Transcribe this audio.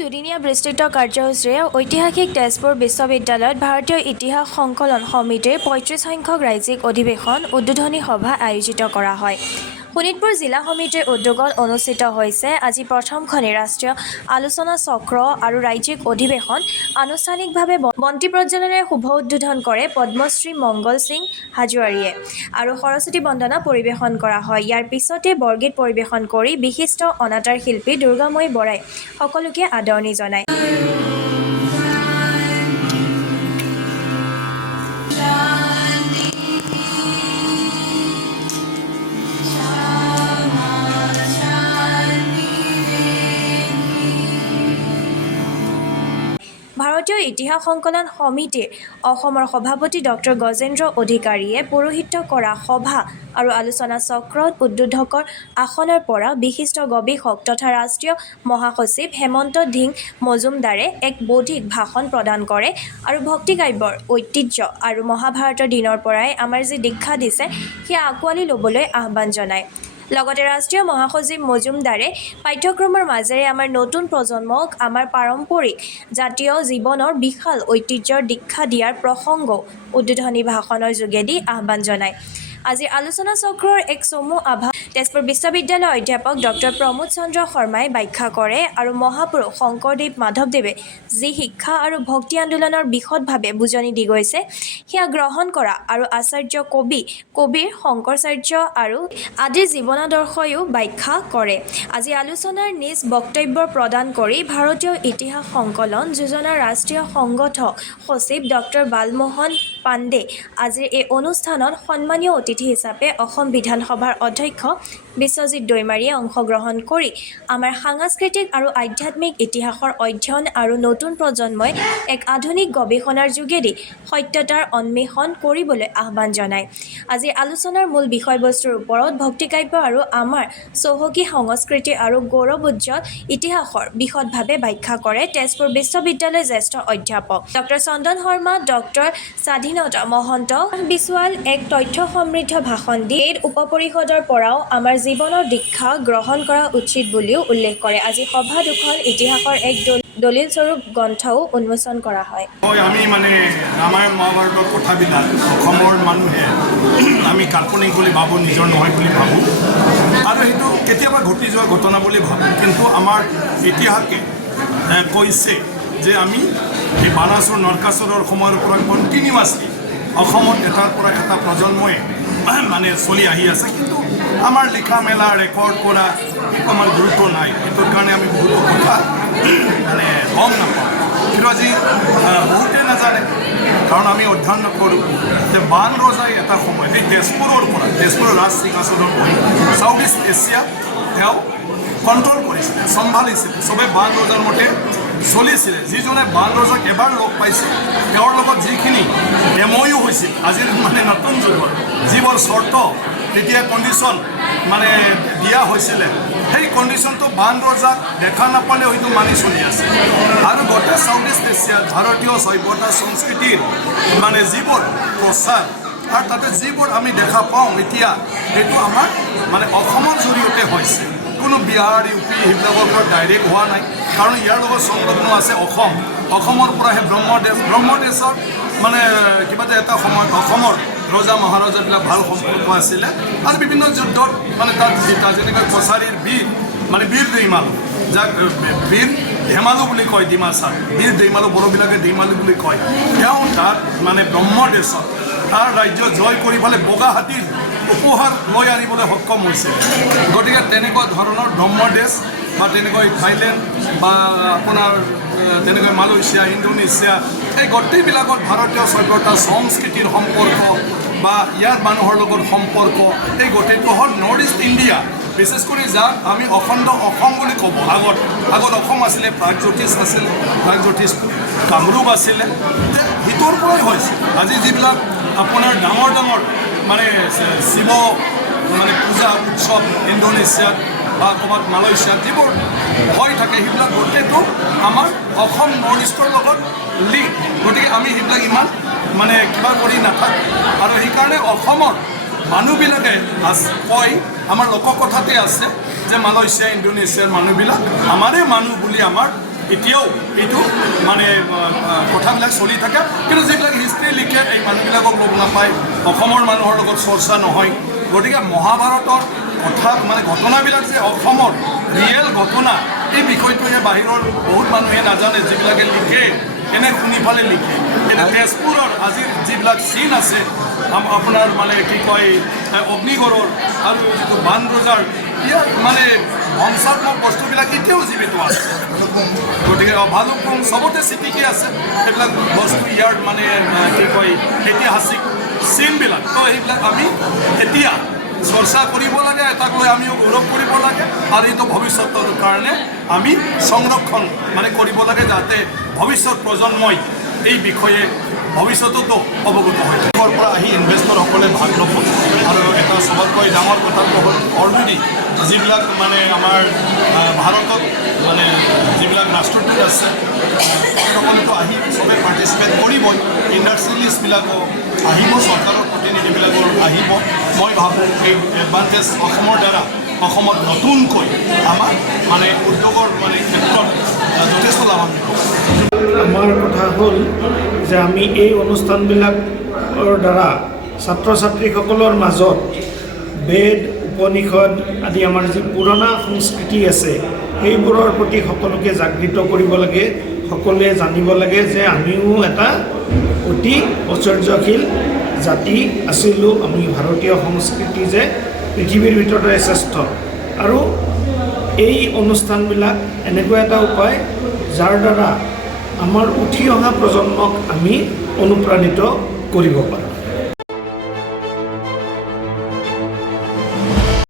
দুদিনীয়া বিস্তৃত কাৰ্যসূচীৰে ঐতিহাসিক তেজপুৰ বিশ্ববিদ্যালয়ত ভাৰতীয় ইতিহাস সংকলন সমিতিৰ ৩৫ সংখ্যক ৰাজ্যিক অধিৱেশন উদ্বোধনী সভা আয়োজিত কৰা হয়। শোণিতপুৰ জিলা সমিতিৰ উদ্যোগত অনুষ্ঠিত হৈছে আজি প্ৰথমখনি ৰাষ্ট্ৰীয় আলোচনা চক্ৰ আৰু ৰাজ্যিক অধিৱেশন। আনুষ্ঠানিকভাৱে বন্তি প্ৰজ্বলনেৰে শুভ উদ্বোধন কৰে পদ্মশ্ৰী মংগল সিং হাজোৱাৰীয়ে আৰু সৰস্বতী বন্দনা পৰিৱেশন কৰা হয়। ইয়াৰ পিছতে বৰগীত পৰিৱেশন কৰি বিশিষ্ট অনাতাঁৰ শিল্পী দুৰ্গাময়ী বৰাই সকলোকে আদৰণি জনায়। ভাৰতীয় ইতিহাস সংকলন সমিতিৰ অসমৰ সভাপতি ডক্টৰ গজেন্দ্ৰ অধিকাৰীয়ে পৌৰোহিত্য কৰা সভা আৰু আলোচনা চক্ৰত উদ্বোধকৰ আসনৰ পৰা বিশিষ্ট গৱেষক তথা ৰাষ্ট্ৰীয় মহাসচিব হেমন্ত ধিং মজুমদাৰে এক বৌদ্ধিক ভাষণ প্ৰদান কৰে আৰু ভক্তিকাব্যৰ ঐতিহ্য আৰু মহাভাৰতৰ দিনৰ পৰাই আমাৰ যি দীক্ষা দিছে সেয়া আঁকোৱালি ল'বলৈ আহ্বান জনায়। লগতে ৰাষ্ট্ৰীয় মহাসচিব মজুমদাৰে পাঠ্যক্ৰমৰ মাজেৰে আমাৰ নতুন প্ৰজন্মক আমাৰ পাৰম্পৰিক জাতীয় জীৱনৰ বিশাল ঐতিহ্যৰ দীক্ষা দিয়াৰ প্ৰসংগও উদ্বোধনী ভাষণৰ যোগেদি আহ্বান জনায়। আজিৰ আলোচনা চক্ৰৰ এক চমু আভাস তেজপুৰ বিশ্ববিদ্যালয়ৰ অধ্যাপক ডক্টৰ প্ৰমোদ চন্দ্ৰ শৰ্মাই ব্যাখ্যা কৰে আৰু মহাপুৰুষ শংকৰদেৱ মাধৱদেৱে যি শিক্ষা আৰু ভক্তি আন্দোলনৰ বিশদভাৱে বুজনি দি গৈছে সেয়া গ্ৰহণ কৰা আৰু আচাৰ্য কবিৰ শংকৰাচাৰ্য আৰু আদিৰ জীৱনাদৰ্শয়ো ব্যাখ্যা কৰে। আজি আলোচনাৰ নিজ বক্তব্য প্ৰদান কৰি ভাৰতীয় ইতিহাস সংকলন যোজনাৰ ৰাষ্ট্ৰীয় সংগঠক সচিব ডক্টৰ বালমোহন পাণ্ডে আজিৰ এই অনুষ্ঠানত সন্মানীয় অতিথি হিচাপে অসম বিধানসভাৰ অধ্যক্ষ বিশ্বজিৎ দৈমাৰীয়ে অংশগ্ৰহণ কৰি আমাৰ সাংস্কৃতিক আৰু আধ্যাত্মিক ইতিহাসৰ অধ্যয়ন আৰু নতুন প্ৰজন্মই এক আধুনিক গৱেষণাৰ যোগেদি সত্যতাৰ অন্বেষণ কৰিবলৈ আহ্বান জনায়। আজি আলোচনাৰ মূল বিষয়বস্তুৰ ওপৰত ভক্তিকাব্য আৰু আমাৰ চহকী সংস্কৃতি আৰু গৌৰৱোজ্জ্বল ইতিহাসৰ বিশদভাৱে ব্যাখ্যা কৰে তেজপুৰ বিশ্ববিদ্যালয়ৰ জ্যেষ্ঠ অধ্যাপক ডক্টৰ চন্দন শৰ্মা। ডক্টৰ স্বাধীনতা মহন্ত বিছোৱাল এক তথ্য সমৃদ্ধ ভাষণ দি এই উপ-পৰিষদৰ পৰাও আমাৰ জীৱনৰ দীক্ষা গ্ৰহণ কৰা উচিত বুলিও উল্লেখ কৰে। আজি সভা দুখন ইতিহাসৰ এক দলিল স্বৰূপ গ্ৰন্থও উন্মোচন কৰা হয়। আমি ৰামায়ণ মহাভাৰতৰ কথাবিলাক অসমৰ মানুহে আমি কাল্পনিক বুলি ভাবোঁ, নিজৰ নহয় বুলি ভাবোঁ আৰু সেইটো কেতিয়াবা ঘটি যোৱা ঘটনা বুলি ভাবোঁ। কিন্তু আমাৰ ইতিহাসে কৈছে যে আমি এই বানাসুৰ নৰকাসুৰৰ সময়ৰ পৰা কণ্টিনিউৱাছলি অসমত এটাৰ পৰা এটা প্ৰজন্মই চলি আহি আছে, কিন্তু আমাৰ লিখা মেলা ৰেকৰ্ড কৰা আমাৰ গুৰুত্ব নাই। সেইটোৰ কাৰণে আমি বহুতো কথা গম নাপাওঁ। কিন্তু আজি বহুতে নাজানে, কাৰণ আমি অধ্যয়ন নকৰোঁ যে বান ৰজাই এটা সময় এই তেজপুৰৰ ৰাজ সিংহাসনৰ বহি চাউথ ইষ্ট এছিয়া তেওঁ কণ্ট্ৰল কৰিছিলে, চম্ভালিছিলে, চবে বান ৰজাৰ মতে চলিছিলে। যিজনে বান ৰজাক এবাৰ লগ পাইছিল তেওঁৰ লগত যিখিনি এমঅইউ হৈছিল, আজিৰ নতুন যুগৰ যিবোৰ চৰ্ত তেতিয়া কণ্ডিশ্যন দিয়া হৈছিলে, সেই কণ্ডিশ্যনটো বান ৰজাক দেখা নাপালে হয়তো মানি চলি আছে। আৰু গোটেই চাউথ ইষ্ট এছিয়াত ভাৰতীয় সভ্যতা সংস্কৃতিৰ যিবোৰ প্ৰচাৰ আৰু তাতে যিবোৰ আমি দেখা পাওঁ এতিয়া, সেইটো আমাৰ অসমৰ জৰিয়তে হৈছে। কোনো বিহাৰ ইউ পি সেইবিলাকৰ পৰা ডাইৰেক্ট হোৱা নাই, কাৰণ ইয়াৰ লগত সংলগ্ন আছে অসমৰ পৰাহে ব্ৰহ্মদেশৰ কিবা এটা সময়ত অসমৰ ৰজা মহাৰজাবিলাক ভাল সম্পৰ্ক আছিলে আৰু বিভিন্ন যুদ্ধত তাত জিতা, যেনেকৈ কছাৰীৰ বীৰ দৈমালু, যাক বীৰ ধেমালু বুলি কয়, ডিমাচাৰ বীৰ দৈমালু, বড়োবিলাকে দৈমালু বুলি কয়। তেওঁ তাত ব্ৰহ্মদেশত তাৰ ৰাজ্য জয় কৰি পেলাই বগা হাতীৰ উপহাৰ লৈ আনিবলৈ সক্ষম হৈছিল। গতিকে তেনেকুৱা ধৰণৰ ব্ৰহ্মদেশ বা তেনেকৈ থাইলেণ্ড বা আপোনাৰ তেনেকৈ মালয়েছিয়া, ইণ্ডোনেছিয়া, এই গোটেইবিলাকত ভাৰতীয় সভ্যতা সংস্কৃতিৰ সম্পৰ্ক বা ইয়াৰ মানুহৰ লগত সম্পৰ্ক, এই গোটেইটো হ'ল নৰ্থ ইষ্ট ইণ্ডিয়া। বিশেষ কৰি যাক আমি অখণ্ড অসম বুলি ক'ব। আগত অসম আছিলে, প্ৰাগজ্যোতিষ আছিলে, প্ৰাগজ্যোতিষ কামৰূপ আছিলে, ভিতৰ পৰাই হৈছে। আজি যিবিলাক আপোনাৰ ডাঙৰ শিৱ পূজা উৎসৱ ইণ্ডোনেছিয়াত বা ক'ৰবাত মালয়েছিয়াত যিবোৰ হৈ থাকে, সেইবিলাক গোটেইটো আমাৰ অসম নৰ্থ ইষ্টৰ লগত লিংক। গতিকে আমি সেইবিলাক ইমান কিবা কৰি নাথাকোঁ আৰু সেইকাৰণে অসমৰ মানুহবিলাকে কয়, আমাৰ লোককথাতে আছে যে মালয়েছিয়া ইণ্ডোনেছিয়াৰ মানুহবিলাক আমাৰে মানুহ বুলি আমাৰ এতিয়াও এইটো মানে কথাবিলাক চলি থাকে কিন্তু যিবিলাক হিষ্ট্ৰী লিখে এই মানুহবিলাকক লগ নাপায় অসমৰ মানুহৰ লগত চৰ্চা নহয় গতিকে মহাভাৰতৰ কথা মানে ঘটনাবিলাক যে অসমৰ ৰিয়েল ঘটনা এই বিষয়টোহে বাহিৰৰ বহুত মানুহে নাজানে যিবিলাকে লিখে এনে শুনি ফালে লিখে এতিয়া তেজপুৰৰ আজিৰ যিবিলাক চিন আছে আপোনাৰ মানে কি কয় অগ্নিগড়ৰ আৰু যিটো বান ৰজাৰ ইয়াৰ মানে ধ্বংসাত্মক বস্তুবিলাক এতিয়াও জীৱিত আছে গতিকে ভালুকপুং চবতে চিটিকি আছে সেইবিলাক বস্তু ইয়াৰ মানে কি কয় ঐতিহাসিক চিনবিলাক তো এইবিলাক আমি এতিয়া চৰ্চা কৰিব লাগে এটাক লৈ আমিও গৌৰৱ কৰিব লাগে আৰু এইটো ভৱিষ্যতৰ কাৰণে আমি সংৰক্ষণ মানে কৰিব লাগে যাতে ভৱিষ্যত প্ৰজন্মই এই বিষয়ে ভৱিষ্যততো অৱগত হয় দেশৰ পৰা আহি ইনভেষ্টৰসকলে ভাগ ল'ব আৰু এটা চবতকৈ ডাঙৰ কথা হ'ল অলৰেডি যিবিলাক মানে আমাৰ ভাৰতত মানে যিবিলাক ৰাষ্ট্ৰদূত আছে সকলোতো আহি চবে পাৰ্টিচিপেট কৰিবই ইণ্ডাষ্ট্ৰিয়েলিষ্টবিলাকো আহিব চৰকাৰৰ প্ৰতিনিধিবিলাকৰ আহিব মই ভাবোঁ এই এডভান্টেজ অসমৰ দ্বাৰা অসমত নতুনকৈ আমাৰ মানে উদ্যোগৰ মানে ক্ষেত্ৰত যথেষ্ট লাভান্বিত আমাৰ কথা হ'ল যে আমি এই অনুষ্ঠানবিলাকৰ দ্বাৰা ছাত্ৰ ছাত্ৰীসকলৰ মাজত বেদ উপনিষদ আদি আমাৰ যি পুৰণা সংস্কৃতি আছে সেইবোৰৰ প্ৰতি সকলোকে জাগৃত কৰিব লাগে সকলোৱে জানিব লাগে যে আমিও এটা অতি ঐশ্বৰ্যশীল জাতি আছিলোঁ আমি ভাৰতীয় সংস্কৃতি যে পৃথিৱীৰ ভিতৰতে শ্ৰেষ্ঠ আৰু এই অনুষ্ঠানবিলাক এনেকুৱা এটা উপায় যাৰ দ্বাৰা আমাৰ উঠি অহা প্ৰজন্মক আমি অনুপ্ৰাণিত কৰিব পাৰোঁ